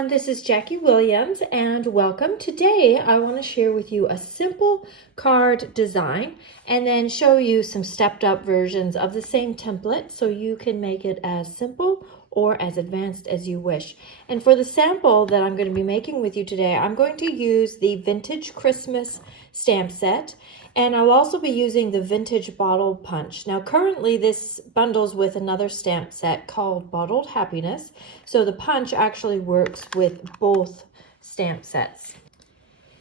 everyone, this is Jackie Williams and welcome. Today I want to share with you a simple card design and then show you some stepped up versions of the same template so you can make it as simple or as advanced as you wish. And for the sample that I'm going to be making with you today, I'm going to use the Vintage Christmas stamp set, and I'll also be using the Vintage Bottle Punch. Now currently this bundles with another stamp set called Bottled Happiness, so the punch actually works with both stamp sets.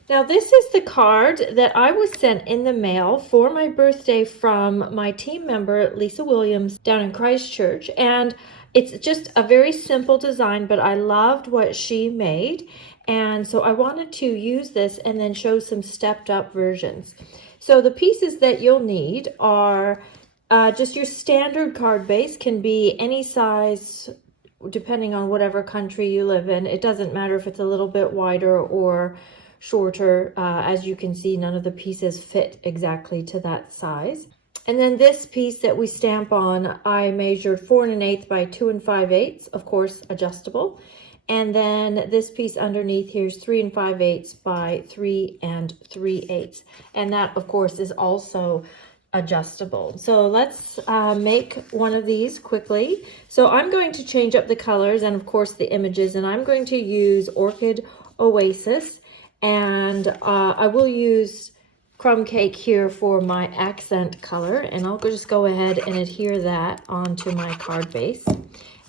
Now this is the card that I was sent in the mail for my birthday from my team member Lisa Williams down in Christchurch, and it's just a very simple design, but I loved what she made, and so I wanted to use this and then show some stepped up versions. So the pieces that you'll need are just your standard card base, can be any size depending on whatever country you live in. It doesn't matter if it's a little bit wider or shorter. As you can see, none of the pieces fit exactly to that size. And then this piece that we stamp on, I measured 4 1/8 by 2 5/8, of course adjustable. And then this piece underneath here is 3 5/8 by 3 3/8. And that, of course, is also adjustable. So let's make one of these quickly. So I'm going to change up the colors and, of course, the images. And I'm going to use Orchid Oasis. And I will use Crumb Cake here for my accent color. And I'll just go ahead and adhere that onto my card base.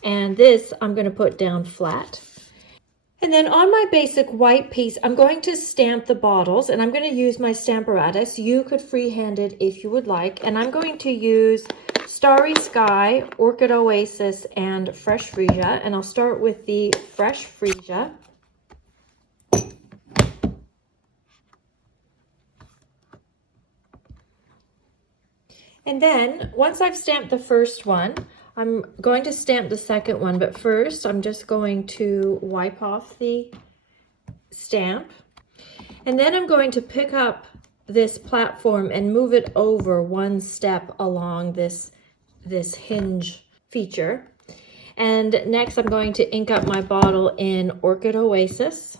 And this I'm going to put down flat. And then on my basic white piece, I'm going to stamp the bottles, and I'm going to use my Stamparatus. You could freehand it if you would like. And I'm going to use Starry Sky, Orchid Oasis, and Fresh Freesia. And I'll start with the Fresh Freesia. And then once I've stamped the first one, I'm going to stamp the second one, but first I'm just going to wipe off the stamp. And then I'm going to pick up this platform and move it over one step along this hinge feature. And next I'm going to ink up my bottle in Orchid Oasis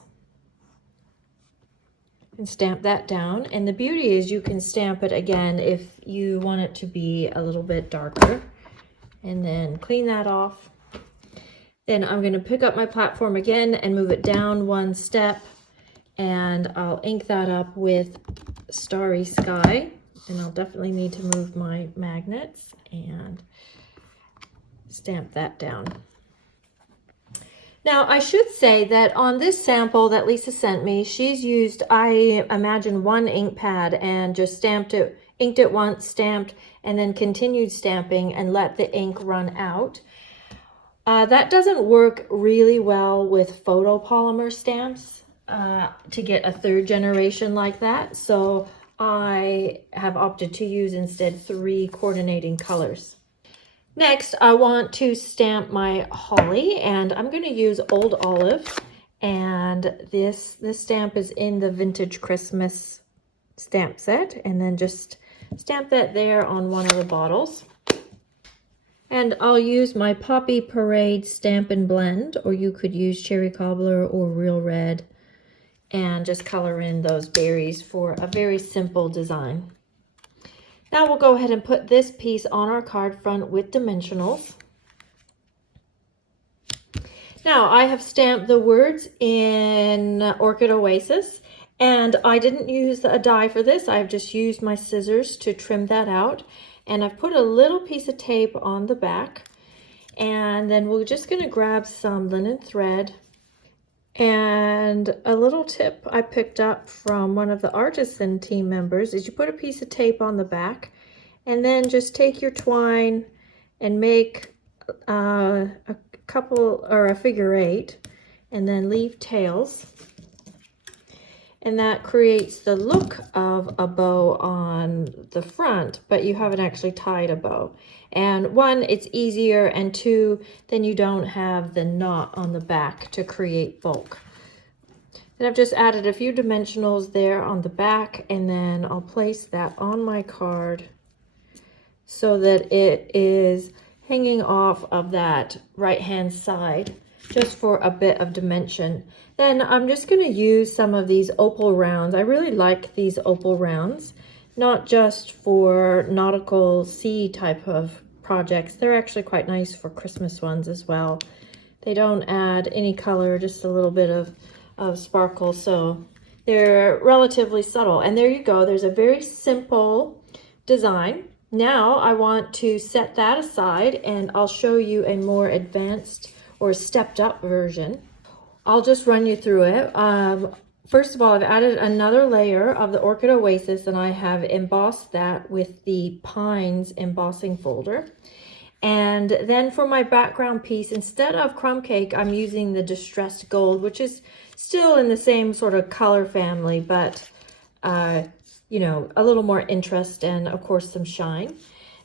and stamp that down. And the beauty is you can stamp it again if you want it to be a little bit darker. And then clean that off. Then I'm going to pick up my platform again and move it down one step, and I'll ink that up with Starry Sky. And I'll definitely need to move my magnets and stamp that down. Now I should say that on this sample that Lisa sent me, she's used, I imagine, one ink pad and just stamped it, inked it once, stamped, and then continued stamping and let the ink run out. That doesn't work really well with photopolymer stamps to get a third generation like that. So I have opted to use instead 3 coordinating colors. Next, I want to stamp my holly, and I'm going to use Old Olive. And this stamp is in the Vintage Christmas stamp set, and then just stamp that there on one of the bottles. And I'll use my Poppy Parade Stamp and Blend, or you could use Cherry Cobbler or Real Red, and just color in those berries for a very simple design. Now we'll go ahead and put this piece on our card front with dimensionals. Now I have stamped the words in Orchid Oasis, and I didn't use a die for this. I've just used my scissors to trim that out. And I've put a little piece of tape on the back. And then we're just going to grab some linen thread. And a little tip I picked up from one of the artisan team members is you put a piece of tape on the back, and then just take your twine and make a couple, or a figure 8, and then leave tails. And that creates the look of a bow on the front, but you haven't actually tied a bow. And 1, it's easier, and 2, then you don't have the knot on the back to create bulk. And I've just added a few dimensionals there on the back, and then I'll place that on my card so that it is hanging off of that right-hand side just for a bit of dimension. Then I'm just going to use some of these opal rounds. I really like these opal rounds, not just for nautical sea type of projects. They're actually quite nice for Christmas ones as well. They don't add any color, just a little bit of sparkle, so they're relatively subtle. And there you go, there's a very simple design. Now I want to set that aside and I'll show you a more advanced or stepped up version. I'll just run you through it. First of all, I've added another layer of the Orchid Oasis and I have embossed that with the Pines embossing folder. And then for my background piece, instead of crumb cake, I'm using the Distressed Gold, which is still in the same sort of color family, but you know, a little more interest and of course some shine.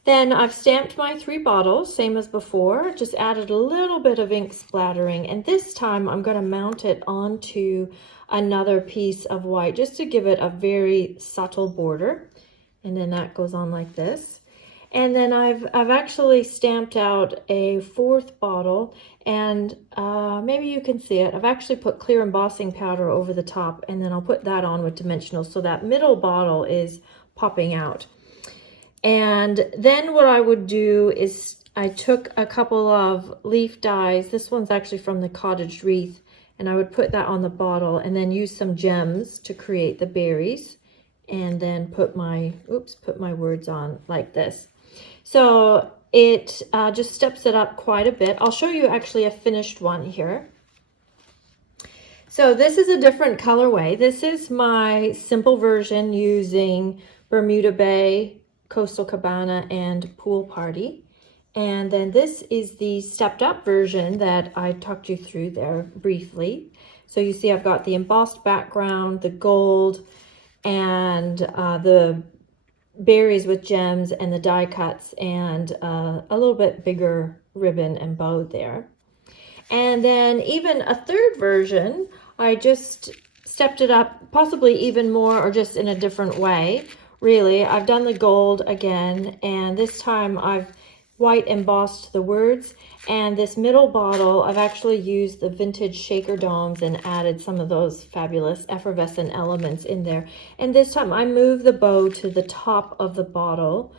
Then I've stamped my 3 bottles, same as before, just added a little bit of ink splattering, and this time I'm going to mount it onto another piece of white just to give it a very subtle border. And then that goes on like this. And then I've actually stamped out a 4th bottle, and maybe you can see it. I've actually put clear embossing powder over the top, and then I'll put that on with dimensional so that middle bottle is popping out. And then what I would do is I took a couple of leaf dies. This one's actually from the Cottage Wreath, and I would put that on the bottle and then use some gems to create the berries, and then put my words on like this. So it just steps it up quite a bit. I'll show you actually a finished one here. So this is a different colorway. This is my simple version using Bermuda Bay, Coastal Cabana, and Pool Party. And then this is the stepped up version that I talked you through there briefly. So you see I've got the embossed background, the gold, and the berries with gems, and the die cuts, and a little bit bigger ribbon and bow there. And then even a 3rd version, I just stepped it up possibly even more, or just in a different way. Really, I've done the gold again, and this time I've white embossed the words, and this middle bottle I've actually used the vintage shaker domes and added some of those fabulous effervescent elements in there. And this time I moved the bow to the top of the bottle.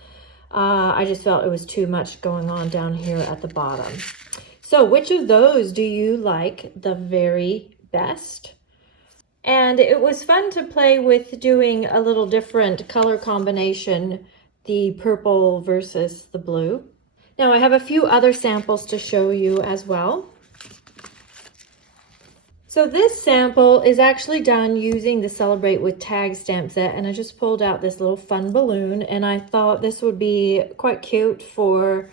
I just felt it was too much going on down here at the bottom. So which of those do you like the very best? And it was fun to play with doing a little different color combination, the purple versus the blue. Now I have a few other samples to show you as well. So this sample is actually done using the Celebrate with Tag stamp set, and I just pulled out this little fun balloon, and I thought this would be quite cute for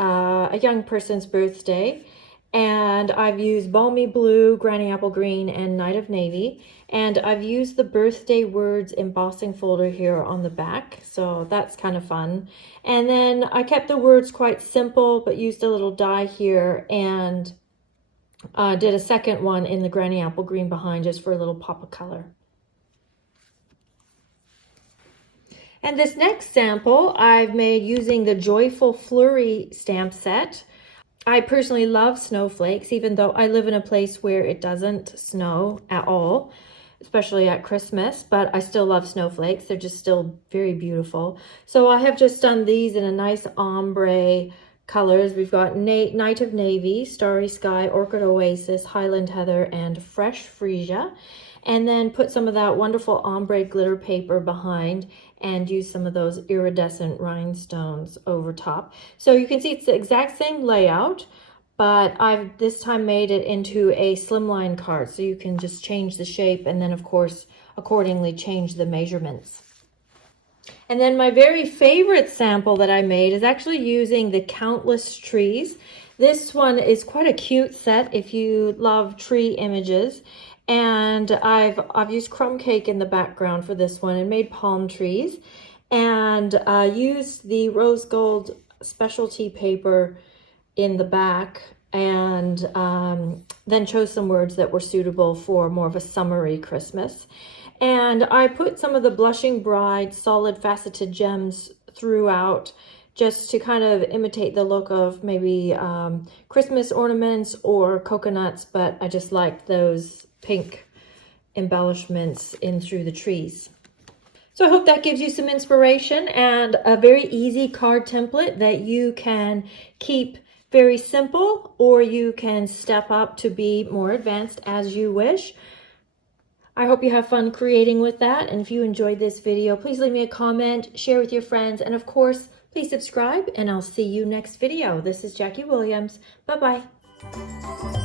a young person's birthday. And I've used Balmy Blue, Granny Apple Green, and Night of Navy. And I've used the birthday words embossing folder here on the back, so that's kind of fun. And then I kept the words quite simple, but used a little die here, and did a second one in the Granny Apple Green behind just for a little pop of color. And this next sample I've made using the Joyful Flurry stamp set. I personally love snowflakes, even though I live in a place where it doesn't snow at all, especially at Christmas, but I still love snowflakes. They're just still very beautiful. So I have just done these in a nice ombre colors. We've got Night of Navy, Starry Sky, Orchid Oasis, Highland Heather, and Fresh Freesia. And then put some of that wonderful ombre glitter paper behind and use some of those iridescent rhinestones over top. So you can see it's the exact same layout, but I've this time made it into a slimline card, so you can just change the shape and then of course accordingly change the measurements. And then my very favorite sample that I made is actually using the Countless Trees. This one is quite a cute set if you love tree images. And I've used crumb cake in the background for this one and made palm trees, and used the rose gold specialty paper in the back, and then chose some words that were suitable for more of a summery Christmas. And I put some of the Blushing Bride solid faceted gems throughout just to kind of imitate the look of maybe Christmas ornaments or coconuts, but I just liked those pink embellishments in through the trees. So I hope that gives you some inspiration and a very easy card template that you can keep very simple, or you can step up to be more advanced as you wish. I hope you have fun creating with that. And if you enjoyed this video, please leave me a comment, share with your friends, and of course, please subscribe, and I'll see you next video. This is Jackie Williams. Bye-bye.